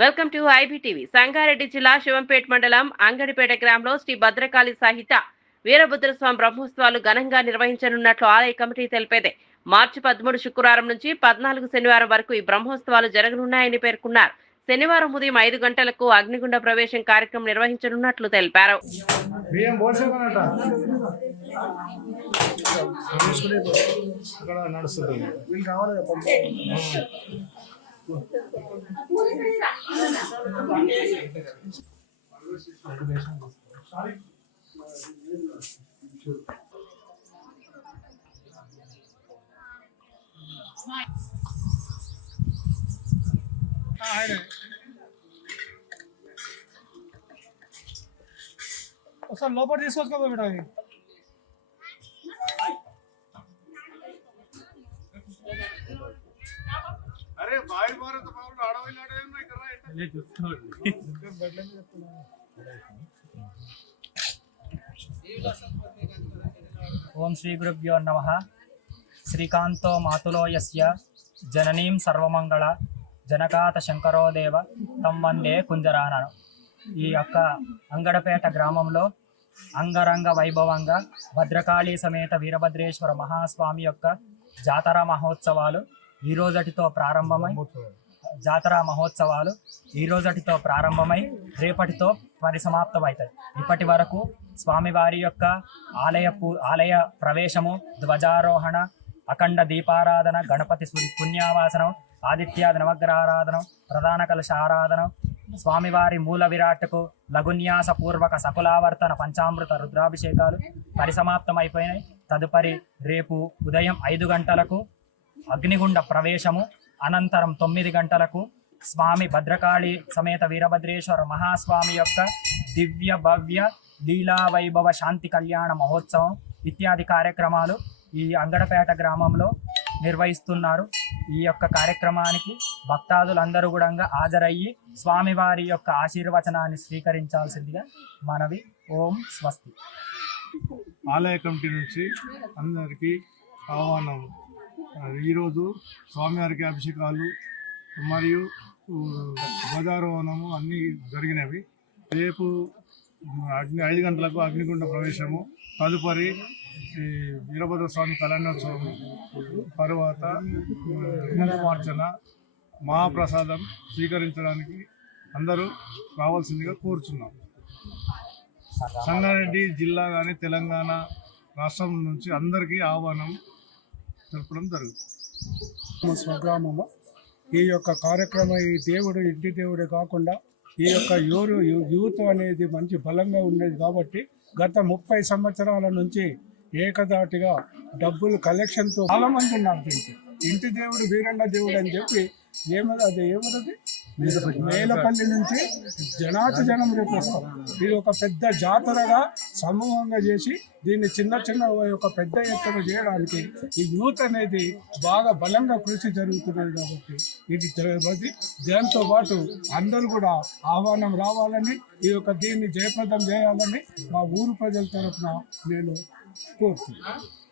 Welcome to IBTV. Sangareddy జిల్లా శివంపేట మండలం అంగడిపేట గ్రామంలో శ్రీ భద్రకాళి సహిత వీరభద్రస్వామి బ్రహ్మోత్సవాలు ఘనంగా నిర్వహించనున్నట్లు ఆలయ కమిటీ తెలిపింది. మార్చి 13 శుక్రవారం నుంచి 14 శనివారం వరకు ఈ బ్రహ్మోత్సవాలు జరగనున్నాయని పేర్కొన్నారు. శనివారం ఉదయం 5 గంటలకు అగ్నిగుండ ప్రవేశం కార్యక్రమం నిర్వహించనున్నట్లు తెలిపారు. ఒకసారి లోపల తీసుకొచ్చుకో బేటా. అరే బాయ్ భారత పౌరుడు అడవిలాడే ఓం శ్రీ గురుభ్యో నమః. శ్రీకాంతో మాతులో యస్య జననీం సర్వమంగళ జనకాత శంకరో దేవ తం వందే కుంజరానను. ఈ యొక్క అంగడపేట గ్రామంలో అంగరంగ వైభవంగా భద్రకాళి సమేత వీరభద్రేశ్వర మహాస్వామి యొక్క జాతర మహోత్సవాలు ఈ రోజటితో ప్రారంభమై రేపటితో పరిసమాప్తమవుతాయి. ఇప్పటి వరకు స్వామివారి యొక్క ఆలయ ప్రవేశము, ధ్వజారోహణ, అఖండ దీపారాధన, గణపతి పుణ్యావాసనం, ఆదిత్యాది నవగ్రహారాధనం, ప్రధాన కలశ ఆరాధనం, స్వామివారి మూల విరాట్కు లఘున్యాస పూర్వక సకులావర్తన పంచామృత రుద్రాభిషేకాలు పరిసమాప్తమైపోయినాయి. తదుపరి రేపు ఉదయం 5 గంటలకు అగ్నిగుండ ప్రవేశము, అనంతరం 9 గంటలకు స్వామి భద్రకాళి సమేత వీరభద్రేశ్వర మహాస్వామి యొక్క దివ్య భవ్య లీలా వైభవ శాంతి కళ్యాణ మహోత్సవం ఇత్యాది కార్యక్రమాలు ఈ అంగడపేట గ్రామంలో నిర్వహిస్తున్నారు. ఈ యొక్క కార్యక్రమానికి భక్తాదులందరూ కూడా హాజరయ్యి స్వామివారి యొక్క ఆశీర్వచనాన్ని స్వీకరించాల్సిందిగా మనవి. ఓం స్వస్తి. ఆలయ కమిటీ నుంచి అందరికీ ఆహ్వానం. ఈరోజు స్వామివారికి అభిషేకాలు మరియు ధ్వజారోహణము అన్నీ జరిగినవి. రేపు 5 గంటలకు అగ్నిగుండ ప్రవేశము, తదుపరి వీరభద్ర స్వామి కళ్యాణోత్సవం, తరువాత కుంకుమార్చన, మహాప్రసాదం స్వీకరించడానికి అందరూ రావాల్సిందిగా కోరుచున్నాం. సంగారెడ్డి జిల్లా కానీ తెలంగాణ రాష్ట్రం నుంచి అందరికీ ఆహ్వానం జరపడం జరుగుతుంది. స్వగ్రామము ఈ యొక్క కార్యక్రమం ఈ దేవుడు ఇంటి దేవుడే కాకుండా ఈ యొక్క యూత్ అనేది మంచి బలంగా ఉండేది కాబట్టి గత 30 సంవత్సరాల నుంచి ఏకదాటిగా డబ్బులు కలెక్షన్తో చాలా మంది ఉన్నారు. దీనికి ఇంటి దేవుడు వీరన్న దేవుడు అని చెప్పి ఏమది మేలపల్లి నుంచి జనాతి జనం రేపు వస్తారు. ఇది ఒక పెద్ద జాతరగా సమూహంగా చేసి దీన్ని చిన్న ఒక పెద్ద ఎత్తున చేయడానికి ఈ యూత్ అనేది బాగా బలంగా కృషి జరుగుతున్నది కాబట్టి ఇది దాంతో పాటు అందరూ కూడా ఆహ్వానం రావాలని, ఈ యొక్క దీన్ని జయప్రదం చేయాలని మా ఊరు ప్రజల తరఫున నేను కోరుతున్నాను.